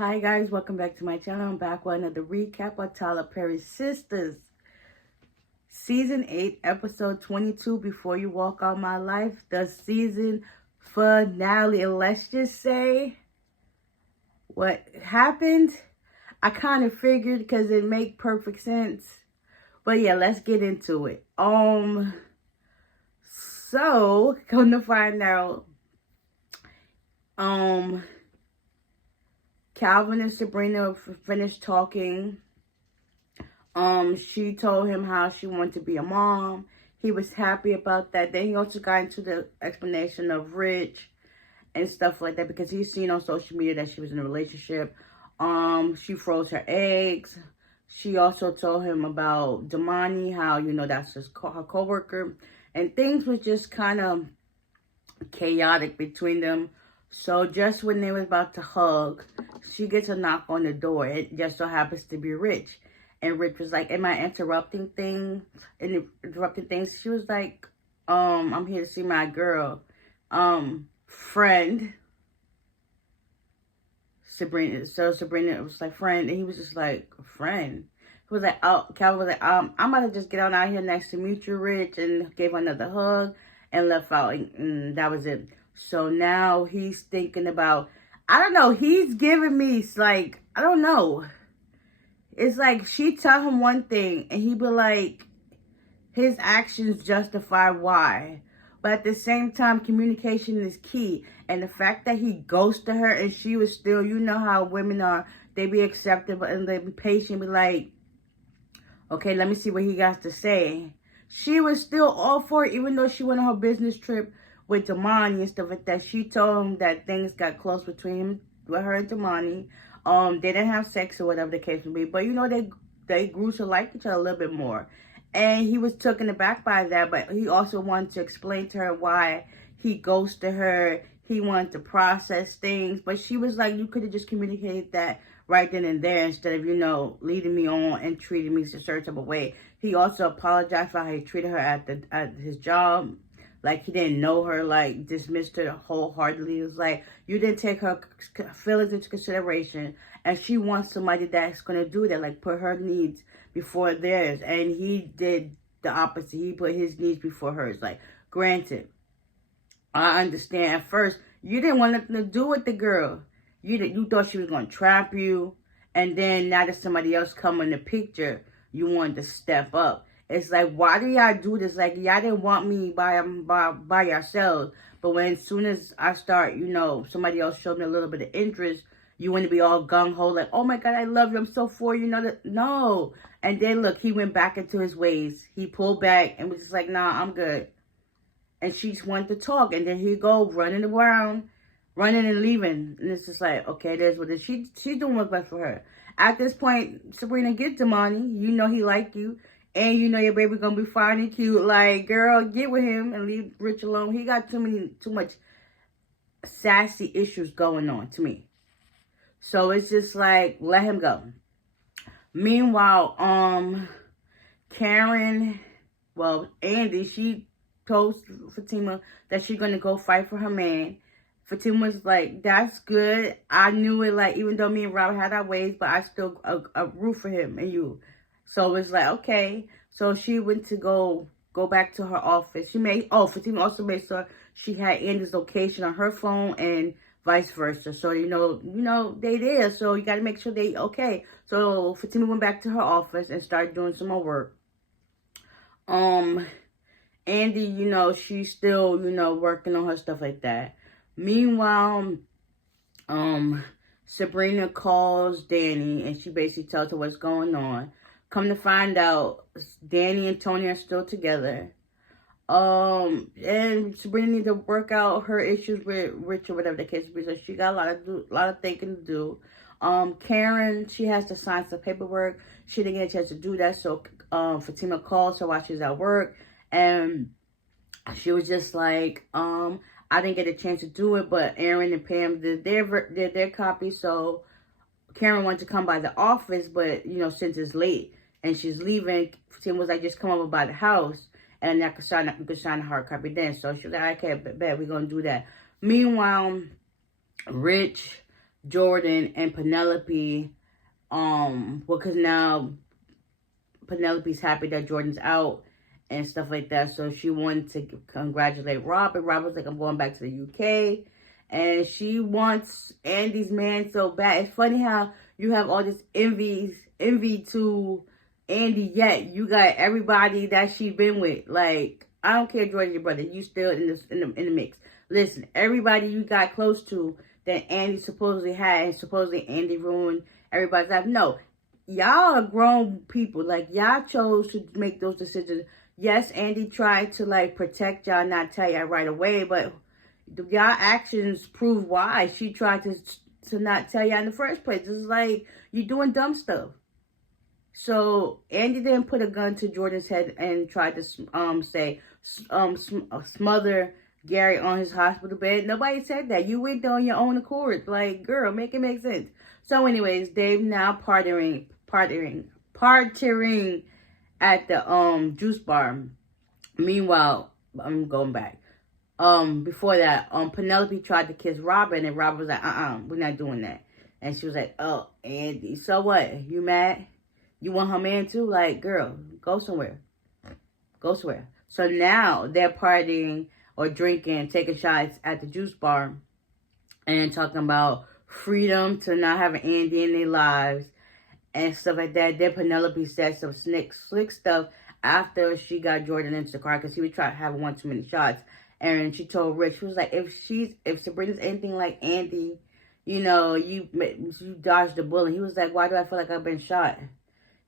Hi guys, welcome back to my channel. I'm back with another recap of Tyler Perry's Sistas. Season 8, episode 22, Before You Walk Out My Life. The season finale. And let's just say what happened. I kind of figured because it make perfect sense. But yeah, let's get into it. So, come to find out, Calvin and Sabrina finished talking. She told him how she wanted to be a mom. He was happy about that. Then he also got into the explanation of Rich and stuff like that because he's seen on social media that she was in a relationship. She froze her eggs. She also told him about Damani, how, that's her co-worker. And things was just kind of chaotic between them. So just when they was about to hug, she gets a knock on the door. It just so happens to be Rich. And Rich was like, am I interrupting things? She was like, I'm here to see my girl. Friend. Sabrina. So Sabrina was like, friend. And he was just like, friend. He was like, oh, Calvin was like, I'm about to just get on out here. Nice to meet you, Rich. And gave her another hug and left out. And that was it. So now he's thinking about, I don't know. He's giving me, like, I don't know. It's like she tell him one thing and he be like, his actions justify why. But at the same time, communication is key. And the fact that he ghosted her and she was still, you know how women are, they be acceptable and they be patient, be like, okay, let me see what he got to say. She was still all for it, even though she went on her business trip with Damani and stuff like that. She told him that things got close between him, with her and Damani. They didn't have sex or whatever the case may be, but they grew to like each other a little bit more. And he was taken aback by that, but he also wanted to explain to her why he ghosted her. He wanted to process things, but she was like, you could have just communicated that right then and there instead of, leading me on and treating me a certain type of way. He also apologized for how he treated her at his job. Like, he didn't know her, like, dismissed her wholeheartedly. It was like, you didn't take her feelings into consideration. And she wants somebody that's going to do that, like, put her needs before theirs. And he did the opposite. He put his needs before hers. Like, granted, I understand at first, you didn't want nothing to do with the girl. You thought she was going to trap you. And then now that somebody else come in the picture, you wanted to step up. It's like, why do y'all do this? Like, y'all didn't want me by yourselves. But as soon as I start, somebody else showed me a little bit of interest, you want to be all gung-ho, like, oh my God, I love you, I'm so for you, no. And then, look, he went back into his ways. He pulled back and was just like, nah, I'm good. And she just wanted to talk. And then he go running around, running and leaving. And it's just like, okay, there's what it is. She's doing what's best for her. At this point, Sabrina, get the money. You know he like you. And you know your baby gonna be fine and cute. Like, girl, get with him and leave Rich alone. He got too much sassy issues going on to me. So it's just like, let him go. Meanwhile, Andy, she told Fatima that she's gonna go fight for her man. Fatima was like, that's good. I knew it, like, even though me and Robert had our ways, but I still root for him and you. So it's like, okay. So she went to go back to her office. Fatima also made sure she had Andy's location on her phone and vice versa. So, they there. So you got to make sure they okay. So Fatima went back to her office and started doing some more work. Andy, she's still, working on her stuff like that. Meanwhile, Sabrina calls Danny and she basically tells her what's going on. Come to find out, Danny and Tony are still together. And Sabrina needs to work out her issues with Rich or whatever the case may be. So she got a lot of thinking to do. Karen, she has to sign some paperwork. She didn't get a chance to do that. So Fatima calls her while she's at work. And she was just like, I didn't get a chance to do it, but Aaron and Pam did their copy. So Karen wanted to come by the office, but, since it's late and she's leaving, Fatima was like, just come over by the house and I could sign a hard copy then. So she was like, okay, bet we're going to do that. Meanwhile, Rich Jordan and Penelope, because now Penelope's happy that Jordan's out and stuff like that. So she wanted to congratulate Rob. And Rob was like, I'm going back to the UK. And she wants Andy's man so bad. It's funny how you have all this envy to Andy, yet you got everybody that she been with. Like, I don't care, Jordan, your brother. You still in the mix. Listen, everybody you got close to that Andy supposedly had, and supposedly Andy ruined everybody's life. No, y'all are grown people. Like, y'all chose to make those decisions. Yes, Andy tried to, like, protect y'all, not tell y'all right away, but y'all actions prove why she tried to not tell y'all in the first place. It's like, you doing dumb stuff. So, Andy didn't put a gun to Jordan's head and tried to, smother Gary on his hospital bed. Nobody said that. You went there on your own accord. Like, girl, make it make sense. So, anyways, they've now partnering at the juice bar. Meanwhile, I'm going back. Before that, Penelope tried to kiss Robin, and Robin was like, we're not doing that. And she was like, oh, Andy, so what? You mad? You want her man too? Like, girl, go somewhere. Go somewhere. So now they're partying or drinking, taking shots at the juice bar and talking about freedom to not have an Andy in their lives and stuff like that. Then Penelope said some slick stuff after she got Jordan into the car because he was trying to have one too many shots. And she told Rich, she was like, if Sabrina's anything like Andy, you know, you dodged the bullet. He was like, why do I feel like I've been shot?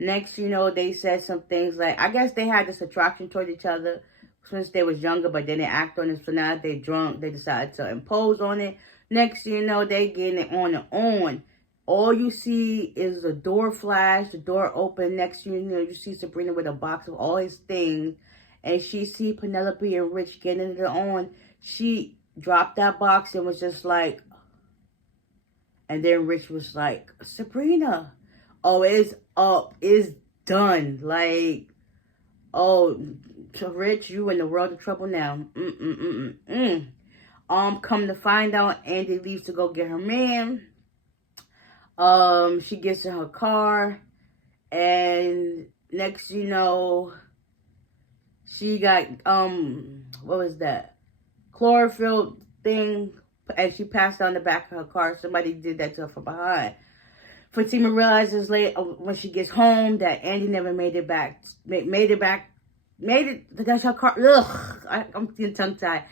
Next, you know, they said some things like, I guess they had this attraction toward each other since they was younger, but then they act on it. So now they drunk, they decided to impose on it. Next, you know, they getting it on and on. All you see is the door flash, the door open. Next, you know, you see Sabrina with a box of all his things. And she see Penelope and Rich getting it on. She dropped that box and was just like, and then Rich was like, Sabrina, oh, it's up, it's done. Like, oh, Rich, you in the world of trouble now. Come to find out, Andy leaves to go get her man. She gets in her car, and next, you know, she got, what was that? Chlorophyll thing, and she passed on the back of her car. Somebody did that to her from behind. Fatima realizes later when she gets home that Andy never made it back. That's her car. Ugh, I'm getting tongue-tied.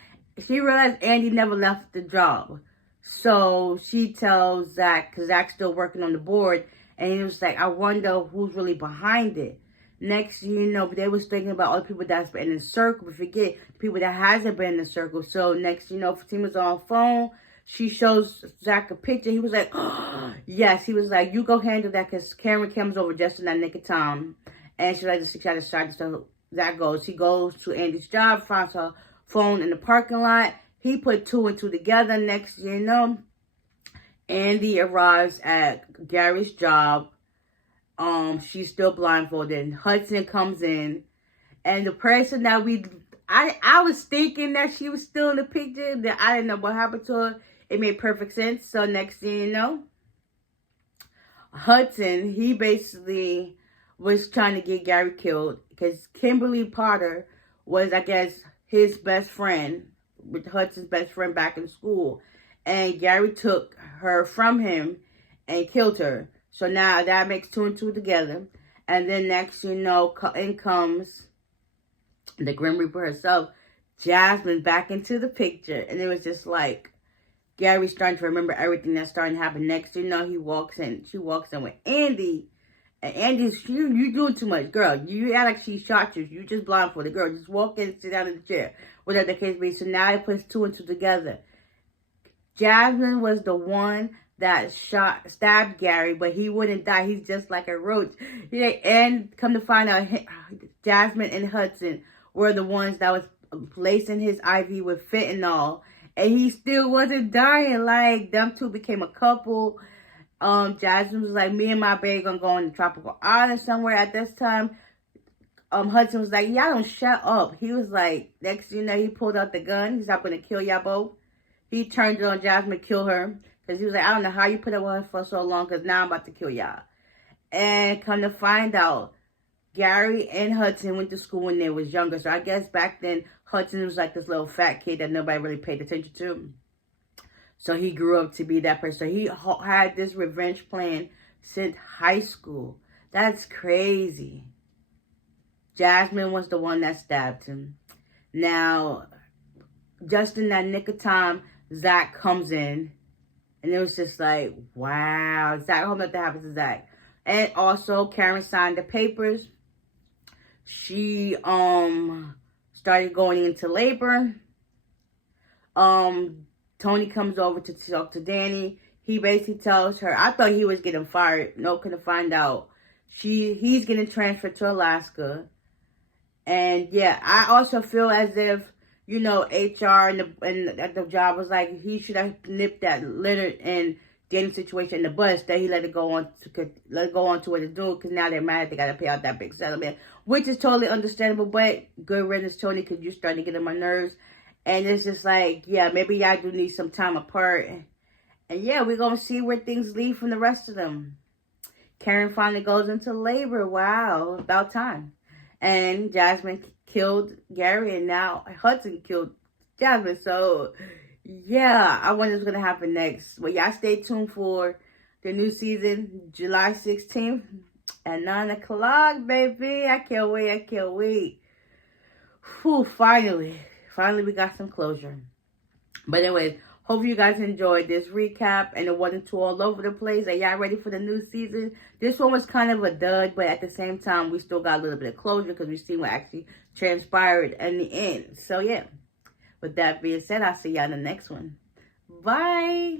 She realized Andy never left the job. So she tells Zach, because Zach's still working on the board, and he was like, I wonder who's really behind it. Next, you know, they was thinking about all the people that's been in the circle, but forget the people that hasn't been in the circle. So next, you know, Fatima's on phone. She shows Zach a picture. He was like, oh, yes. He was like, you go handle that because Karen comes over just in that nick of time. And she like to try to start. So Zach goes. He goes to Andy's job, finds her phone in the parking lot. He put two and two together. Next, you know, Andy arrives at Gary's job. She's still blindfolded. Hudson comes in, and the person that I was thinking that she was still in the picture, that I didn't know what happened to her. It made perfect sense. So next thing you know, Hudson, he basically was trying to get Gary killed because Kimberly Potter was, I guess, his best friend, with Hudson's best friend back in school, and Gary took her from him and killed her. So now that makes two and two together. And then next, you know, in comes the Grim Reaper herself, Jasmine, back into the picture. And it was just like, Gary's starting to remember everything that's starting to happen. Next, you know, she walks in with Andy. And Andy's, you doing too much, girl. You act like she shot you. You just blindfolded. Girl, just walk in and sit down in the chair. Whatever the case may be. So now it puts two and two together. Jasmine was the one that stabbed Gary, but he wouldn't die. He's just like a roach. Yeah, and come to find out, Jasmine and Hudson were the ones that was lacing his IV with fentanyl, and he still wasn't dying. Like, them two became a couple. Jasmine was like, me and my baby gonna go on the tropical island somewhere at this time. Hudson was like, y'all don't shut up. He was like, next you know, he pulled out the gun. He's not gonna kill y'all both. He turned it on Jasmine, kill her. Because he was like, I don't know how you put up with her for so long, because now I'm about to kill y'all. And come to find out, Gary and Hudson went to school when they was younger. So I guess back then, Hudson was like this little fat kid that nobody really paid attention to. So he grew up to be that person. So he had this revenge plan since high school. That's crazy. Jasmine was the one that stabbed him. Now, just in that nick of time, Zach comes in. And it was just like, wow. Zach, I hope nothing happens to Zach. And also, Karen signed the papers. She started going into labor. Tony comes over to talk to Danny. He basically tells her, I thought he was getting fired. No, couldn't find out. He's getting transferred to Alaska. And yeah, I also feel as if, you know, HR and the job was like, he should have nipped that Leonard and Danny situation in the bus, that he let it go on to what to do, because now they're mad they got to pay out that big settlement, which is totally understandable. But good riddance, Tony, because you're starting to get on my nerves. And it's just like, yeah, maybe y'all do need some time apart. And yeah, we're going to see where things lead from the rest of them. Karen finally goes into labor. Wow, about time. And Jasmine killed Gary, and now Hudson killed Jasmine. So, yeah, I wonder what's going to happen next. But y'all stay tuned for the new season, July 16th at 9 o'clock, baby. I can't wait. I can't wait. Whew, finally we got some closure. But anyways, hope you guys enjoyed this recap, and it wasn't too all over the place. Are y'all ready for the new season? This one was kind of a dud, but at the same time, we still got a little bit of closure because we see what actually transpired in the end. So yeah, with that being said, I'll see y'all in the next one. Bye.